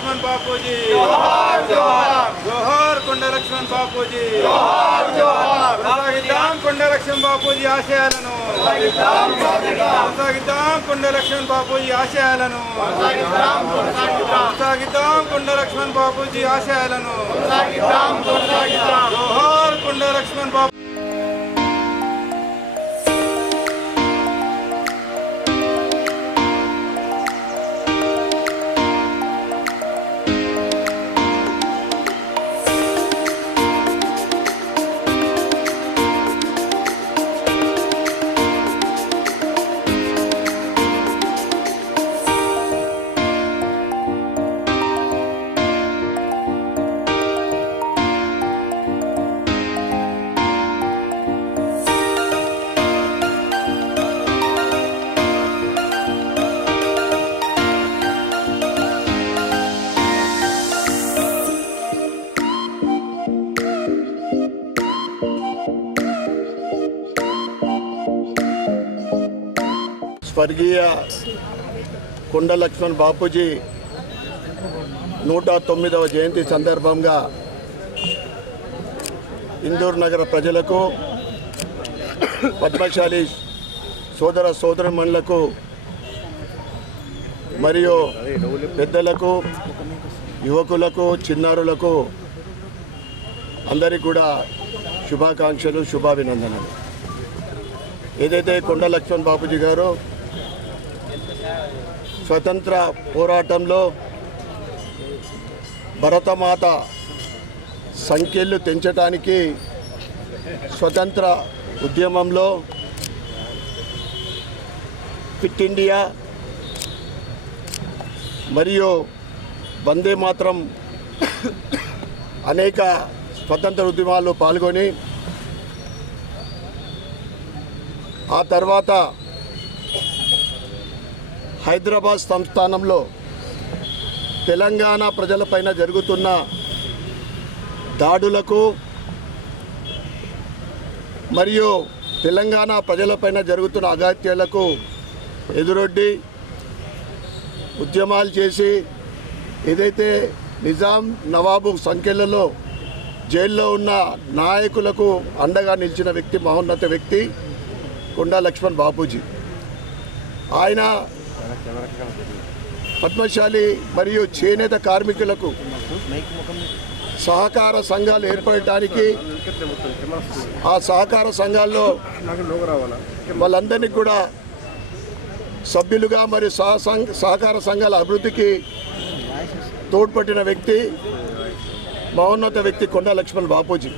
బాపూజీ. జోహార్ కొండ లక్ష్మణ్ బాపూజీ. కొనసాగిద్దాం కొండ లక్ష్మణ్ బాపూజీ ఆశయాలను. కొనసాగిద్దాం కొండ లక్ష్మణ్ బాపూజీ ఆశయాలను. కొనసాగిద్దాం కొండ లక్ష్మణ్ బాపూజీ ఆశయాలను. స్వర్గీయ కొండ లక్ష్మణ్ బాపూజీ నూట తొమ్మిదవ జయంతి సందర్భంగా ఇందూరు నగర ప్రజలకు పద్మశాలి సోదర సోదరమణులకు మరియు పెద్దలకు యువకులకు చిన్నారులకు అందరికీ కూడా శుభాకాంక్షలు శుభాభినందనలు. ఏదైతే కొండ లక్ష్మణ్ బాపూజీ గారు స్వతంత్ర పోరాటంలో భరతమాత సంఖ్యలు తెంచడానికి స్వతంత్ర ఉద్యమంలో ఫిట్ ఇండియా మరియు వందే మాత్రం అనేక స్వతంత్ర ఉద్యమాల్లో పాల్గొని ఆ తర్వాత హైదరాబాద్ సంస్థానంలో తెలంగాణ ప్రజలపైన జరుగుతున్న దాడులకు మరియు తెలంగాణ ప్రజలపైన జరుగుతున్న అగాత్యాలకు ఎదురొడ్డి ఉద్యమాలు చేసి ఏదైతే నిజాం నవాబు సంఖ్యలలో జైల్లో ఉన్న నాయకులకు అండగా నిలిచిన వ్యక్తి మహోన్నత వ్యక్తి కొండా లక్ష్మణ్ బాపూజీ. ఆయన పద్మశాలి మరియు చేనేత కార్మికులకు సహకార సంఘాలు ఏర్పడటానికి ఆ సహకార సంఘాల్లో వాళ్ళందరినీ కూడా సభ్యులుగా మరియు సహ సహకార సంఘాల అభివృద్ధికి తోడ్పట్టిన వ్యక్తి మహోన్నత వ్యక్తి కొండా లక్ష్మణ్ బాపూజీ.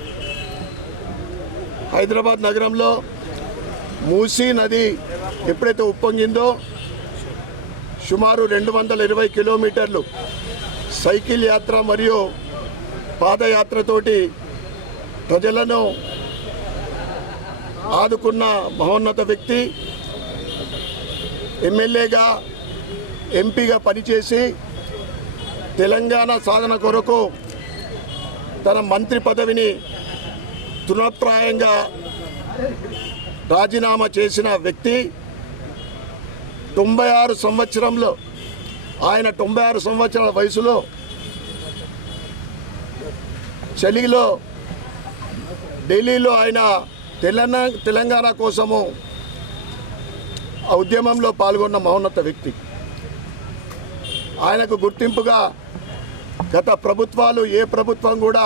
హైదరాబాద్ నగరంలో మూసీ నది ఎప్పుడైతే ఉప్పొంగిందో సుమారు రెండు వందల ఇరవై కిలోమీటర్లు సైకిల్ యాత్ర మరియు పాదయాత్రతోటి ప్రజలను ఆదుకున్న మహోన్నత వ్యక్తి ఎమ్మెల్యేగా ఎంపీగా పనిచేసి తెలంగాణ సాధన కొరకు తన మంత్రి పదవిని తృణప్రాయంగా రాజీనామా చేసిన వ్యక్తి. తొంభై ఆరు సంవత్సరంలో ఆయన తొంభై ఆరు సంవత్సరాల వయసులో చలిలో ఢిల్లీలో ఆయన తెలంగాణ తెలంగాణ కోసము ఆ ఉద్యమంలో పాల్గొన్న మహోన్నత వ్యక్తి. ఆయనకు గుర్తింపుగా గత ప్రభుత్వాలు ఏ ప్రభుత్వం కూడా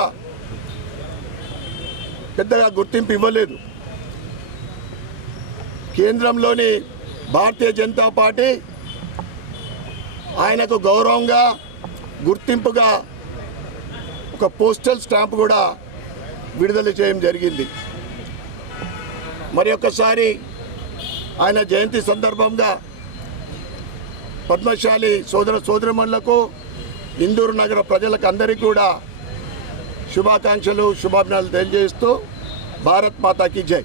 పెద్దగా గుర్తింపు ఇవ్వలేదు. కేంద్రంలోని భారతీయ జనతా పార్టీ ఆయనకు గౌరవంగా గుర్తింపుగా ఒక పోస్టల్ స్టాంప్ కూడా విడుదల చేయడం జరిగింది. మరి ఒక్కసారి ఆయన జయంతి సందర్భంగా పద్మశాలి సోదర సోదరిమణులకు ఇందూరు నగర ప్రజలకు అందరికీ కూడా శుభాకాంక్షలు శుభాభినందనలు తెలియజేస్తూ భారత్ మాతాకి జై.